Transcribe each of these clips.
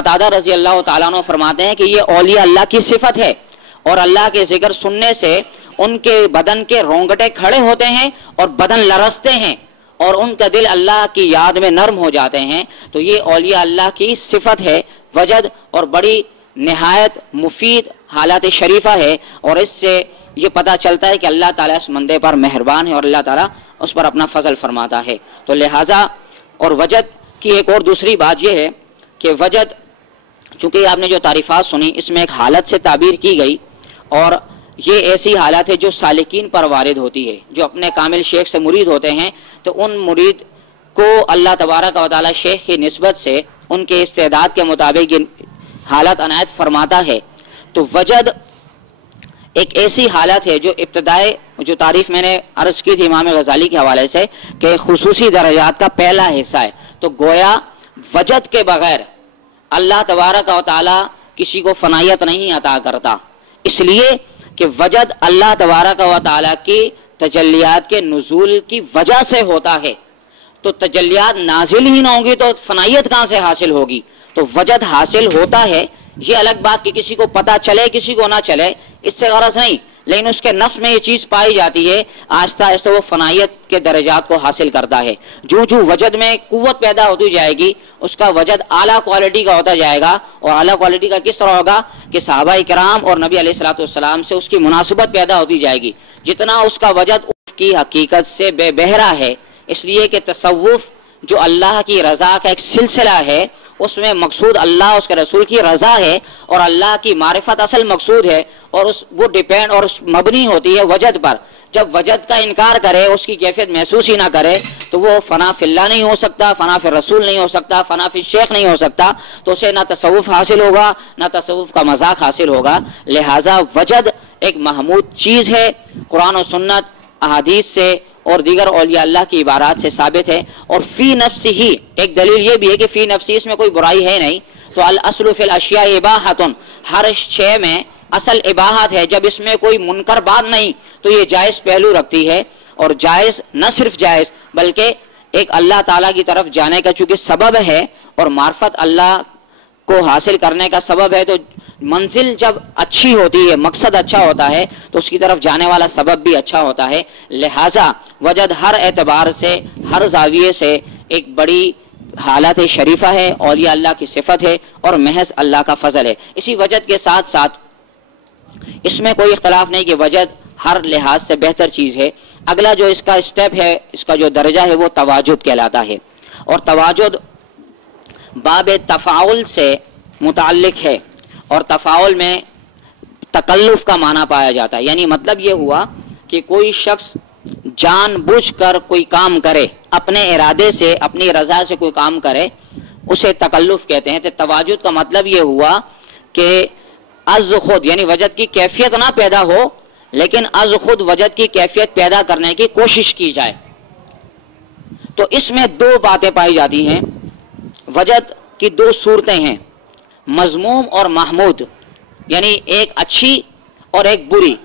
Qatada रज़ी अल्लाह ताला अन्हु फरमाते हैं कि ये औलिया अल्लाह की सिफत है और अल्लाह के जिक्र सुनने से उनके बदन के रोंगटे खड़े होते हैं और बदन लरसते हैं और उनका दिल अल्लाह की याद में नर्म हो जाते हैं। तो ये औलिया अल्लाह की सिफत है वजद और बड़ी नहायत मुफीद हालत शरीफा है। और इससे ये पता चलता है कि अल्लाह ताला इस बंदे पर मेहरबान है और अल्लाह ताला उस पर अपना फजल फरमाता है। तो लिहाजा और वजद की एक और दूसरी बात यह है कि वजद, चूँकि आपने जो तारीफ़ात सुनी इसमें एक हालत से ताबीर की गई और ये ऐसी हालत है जो सालिकीन पर वारिद होती है, जो अपने कामिल शेख से मुरीद होते हैं तो उन मुरीद को अल्लाह तबारक व तआला शेख की निस्बत से उनके इस्तेदाद के मुताबिक हालत अनायत फरमाता है। तो वजद एक ऐसी हालत है जो इब्तदाई जो तारीफ़ मैंने अर्ज़ की थी इमाम गज़ाली के हवाले से कि खुसूसी दर्जात का पहला हिस्सा है। तो गोया वजद के बगैर अल्लाह तबारक व तआला किसी को फनायत नहीं अता करता, इसलिए कि वजद अल्लाह तबारक व तआला की तजल्लियात के नुज़ूल की वजह से होता है। तो तजल्लियात नाजिल ही ना होंगी तो फनायत कहाँ से हासिल होगी। तो वजद हासिल होता है, ये अलग बात कि किसी को पता चले किसी को ना चले, इससे गरज नहीं, लेकिन उसके नफ्स में ये चीज़ पाई जाती है, आहिस्ता आहिस्ता वो फनायत के दर्जात को हासिल करता है। जो जो वजद में कुव्वत पैदा होती जाएगी उसका वजद आला क्वालिटी का होता जाएगा। और आला क्वालिटी का किस तरह होगा कि सहाबा इकराम और नबी अलैहिस्सलातु वस्सलाम से उसकी मुनासिबत पैदा होती जाएगी। जितना उसका वजद उसकी हकीकत से बेबहरा है, इसलिए कि तसव्वुफ जो अल्लाह की रज़ा का एक सिलसिला है उसमें मकसूद अल्लाह उसके रसूल की रज़ा है और अल्लाह की मारिफत असल मकसूद है और वो डिपेंड और मबनी होती है वजद पर। जब वजद का इनकार करे, उसकी कैफियत महसूस ही ना करे, तो वो फना फिल्ला नहीं हो सकता, फना फिर रसूल नहीं हो सकता, फना फिर शेख नहीं हो सकता, तो उसे ना तसव्वुफ हासिल होगा ना तसव्वुफ का मजाक हासिल होगा। लिहाजा वजद एक महमूद चीज़ है, कुरान और सुन्नत अहादीस से और दीगर औलिया अल्लाह की इबारात से साबित है। और फी नफ्सी ही एक दलील ये भी है कि फी नफ्सी इसमें कोई बुराई है नहीं। तो अल अस्लु फिल अशिया इबाहतुन, हर शय में असल इबाहत है, जब इसमें कोई मुनकर बात नहीं तो ये जायज़ पहलू रखती है। और जायज़ न सिर्फ जायज़ बल्कि एक अल्लाह ताला की तरफ जाने का चूँकि सबब है और मार्फत अल्लाह को हासिल करने का सबब है, तो मंजिल जब अच्छी होती है, मकसद अच्छा होता है, तो उसकी तरफ जाने वाला सबब भी अच्छा होता है। लिहाजा वजद हर एतबार से हर जाविये से एक बड़ी हालत शरीफा है, औलिया अल्लाह की सिफत है और महज अल्लाह का फजल है। इसी वजद के साथ साथ इसमें कोई इख्तलाफ नहीं कि वजद हर लिहाज से बेहतर चीज़ है। अगला जो इसका स्टेप है, इसका जो दर्जा है वो तवाजुद कहलाता है। और तवाजुद बाब तफ़ाउल से मुताल्लिक है और तफ़ाउल में तकल्लुफ़ का माना पाया जाता है। यानी मतलब ये हुआ कि कोई शख्स जानबूझकर कोई काम करे, अपने इरादे से अपनी रज़ा से कोई काम करे, उसे तकल्लुफ़ कहते हैं। तो तवाजुद का मतलब ये हुआ कि अज़ खुद यानी वजद की कैफियत ना पैदा हो, लेकिन अज़ खुद वजद की कैफियत पैदा करने की कोशिश की जाए। तो इसमें दो बातें पाई जाती हैं। वजद की दो सूरतें हैं, मज़मूम और महमूद, यानी एक अच्छी और एक बुरी।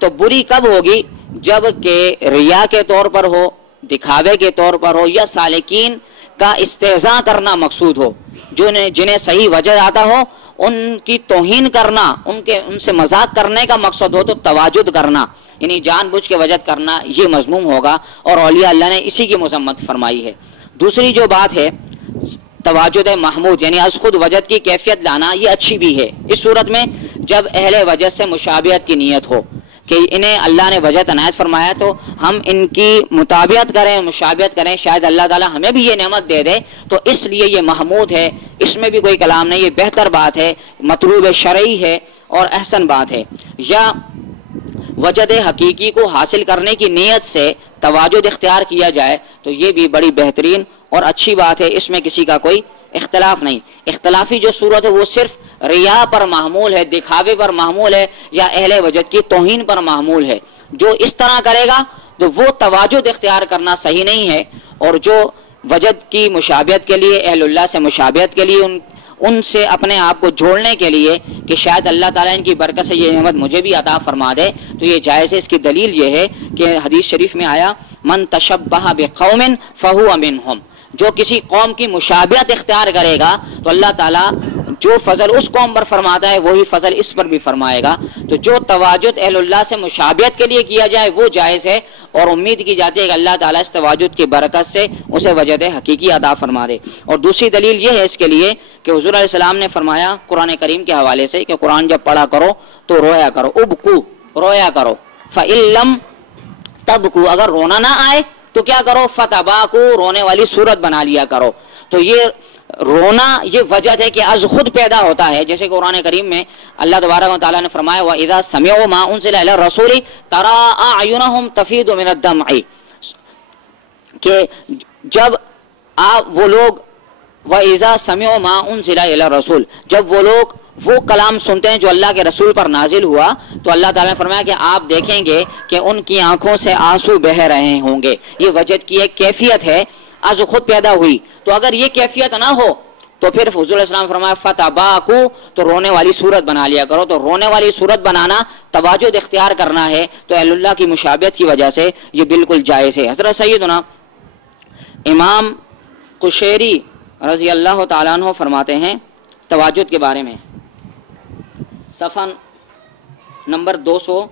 तो बुरी कब होगी? जब के रिया के तौर पर हो, दिखावे के तौर पर हो, या सालिकीन का इस्तेज़ा करना मकसूद हो, जो जिन्हें सही वजद आता हो उनकी तौहीन करना, उनसे मजाक करने का मकसद हो, तो तवाजुद करना यानी जानबूझ के वजद करना, ये मज़मूम होगा और औलिया अल्लाह ने इसी की मज़म्मत फरमाई है। दूसरी जो बात है तवाजुद महमूद यानी अज़ खुद वजद की कैफियत लाना, ये अच्छी भी है। इस सूरत में जब अहले वजद से मुशाबियत की नीयत हो कि इन्हें अल्लाह ने वजद अनायत फरमाया तो हम इनकी मुताबियत करें, मुशाबियत करें, शायद अल्लाह ताला हमें भी ये नेमत दे दे, तो इसलिए ये महमूद है, इसमें भी कोई कलाम नहीं, ये बेहतर बात है, मतलूब शरई है और अहसन बात है। या वजद हकीकी को हासिल करने की नीयत से तवाजुद इख्तियार किया जाए तो ये भी बड़ी बेहतरीन और अच्छी बात है, इसमें किसी का कोई इख्तलाफ नहीं। इख्तलाफी जो सूरत है वो सिर्फ रिया पर मामूल है, दिखावे पर मामूल है, या अहले वजद की तौहीन पर मामूल है। जो इस तरह करेगा तो वो तवाजुद इख्तियार करना सही नहीं है। और जो वजद की मुशाबियत के लिए, अहलुल्लाह से मुशाबियत के लिए, उनसे अपने आप को जोड़ने के लिए कि शायद अल्लाह ताला इनकी बरकत से ये नेमत मुझे भी अता फरमा दे, तो ये जायज़ है। इसकी दलील ये है कि हदीस शरीफ में आया, मन तशब्बह बिक़ौमिन फहुवा मिनहुम, जो किसी कौम की मुशाबियत इख्तियार करेगा तो अल्लाह ताला جو فضل اس قوم پر فرماتا ہے وہی فضل اس پر بھی فرمائے گا. تو جو تواجد اہل اللہ سے مشابہت کے لیے کیا جائے وہ جائز ہے، اور امید کی جاتی ہے کہ اللہ تعالیٰ اس تواجد کی برکت سے اسے وجد حقیقی عطا فرما دے. اور دوسری دلیل یہ ہے اس کے لیے کہ حضور علیہ السلام نے فرمایا قرآن کریم کے حوالے سے کہ قرآن جب پڑھا کرو تو رویا کرو، ابکو، رویا کرو، فَإِن لَمْ تَبْکُوا، اگر رونا نہ آئے تو کیا کرو، فَتَبَاکُوا، رونے والی صورت بنا لیا کرو. تو یہ رونا یہ وجہ ہے کہ از خود پیدا ہوتا ہے، جیسے کہ قرآن کریم میں اللہ تبارک و تعالیٰ نے فرمایا وَإِذَا سَمِعُوا مَا أُنزِلَ إِلَى الرَّسُولِ تَرَىٰ أَعْيُنَهُمْ تَفِيضُ مِنَ الدَّمْعِ، کہ جب آپ وہ لوگ وَإِذَا سَمِعُوا مَا أُنزِلَ إِلَى الرَّسُولِ، جب وہ لوگ وہ کلام سنتے ہیں جو اللہ کے رسول پر نازل ہوا تو اللہ تعالیٰ نے فرمایا کہ آپ دیکھیں گے کہ ان کی آنکھوں سے آنسو بہہ رہے ہوں گے. یہ وجد کی ایک کیفیت ہے، از خود پیدا ہوئی. تو اگر یہ کیفیت نہ ہو تو پھر حضور علیہ السلام فرمایا فتباکو، تو رونے والی صورت بنا لیا کرو. تو رونے والی صورت بنانا تواجد اختیار کرنا ہے، تو اہل اللہ کی مشابہت کی وجہ سے یہ بالکل جائز ہے. حضرت سیدنا امام قشیری رضی اللہ تعالیٰ عنہ فرماتے ہیں تواجد کے بارے میں، صفحہ نمبر 200،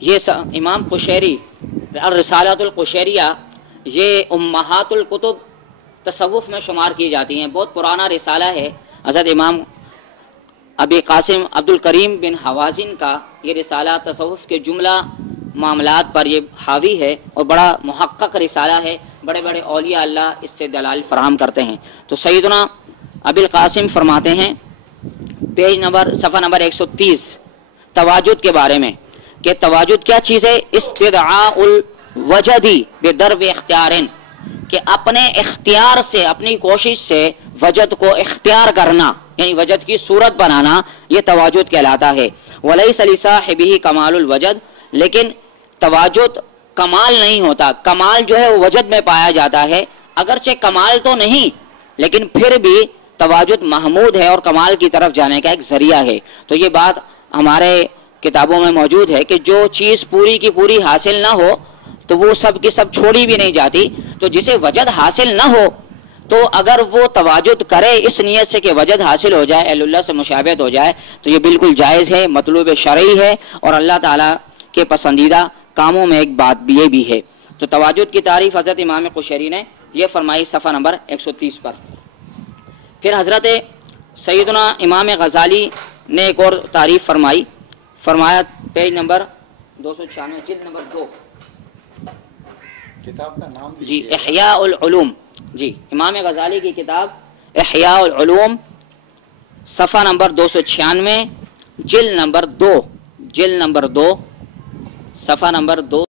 یہ امام قشیری الرسالۃ القشیریہ یہ امہات الکتب تصوف میں شمار کی جاتی ہیں. بہت پرانا رسالہ ہے. حضرت امام ابی قاسم عبد الکریم بن حوازن کا یہ رسالہ تصوف کے جملہ معاملات پر یہ حاوی ہے اور بڑا محقق رسالہ ہے. بڑے بڑے اولیاء اللہ اس سے دلائل فراہم کرتے ہیں. تو سیدنا ابی القاسم فرماتے ہیں پیج نمبر صفحہ نمبر 130 تواجد کے بارے میں کہ تواجد کیا چیز ہے، استدعاء الوجدی بدرب اختیارن، کہ اپنے اختیار سے اپنی کوشش سے وجد کو اختیار کرنا، یعنی وجد کی صورت بنانا، یہ تواجد کہلاتا ہے. ولیس لصاحبہ کمال الوجد، لیکن تواجد کمال نہیں ہوتا. کمال جو ہے وہ وجد میں پایا جاتا ہے، اگرچہ کمال تو نہیں لیکن پھر بھی تواجد محمود ہے اور کمال کی طرف جانے کا ایک ذریعہ ہے. تو یہ بات ہمارے کتابوں میں موجود ہے کہ جو چیز پوری کی پوری حاصل نہ ہو تو وہ سب کی سب چھوڑی بھی نہیں جاتی. تو جسے وجد حاصل نہ ہو تو اگر وہ تواجد کرے اس نیت سے کہ وجد حاصل ہو جائے، اہل اللہ سے مشابہت ہو جائے، تو یہ بالکل جائز ہے، مطلوب شرعی ہے اور اللہ تعالیٰ کے پسندیدہ کاموں میں ایک بات یہ بھی ہے. تو تواجد کی تعریف حضرت امام قشیری نے یہ فرمائی صفحہ نمبر 130 پر. پھر حضرت سیدنا امام غزالی نے ایک اور تعریف فرمائی، فرمایا پیج نمبر 296 جلد نمبر 2، کتاب کا نام جی احیاء العلوم، جی امام غزالی کی کتاب احیاء العلوم صفحہ نمبر 296 جلد نمبر 2 صفحہ نمبر 2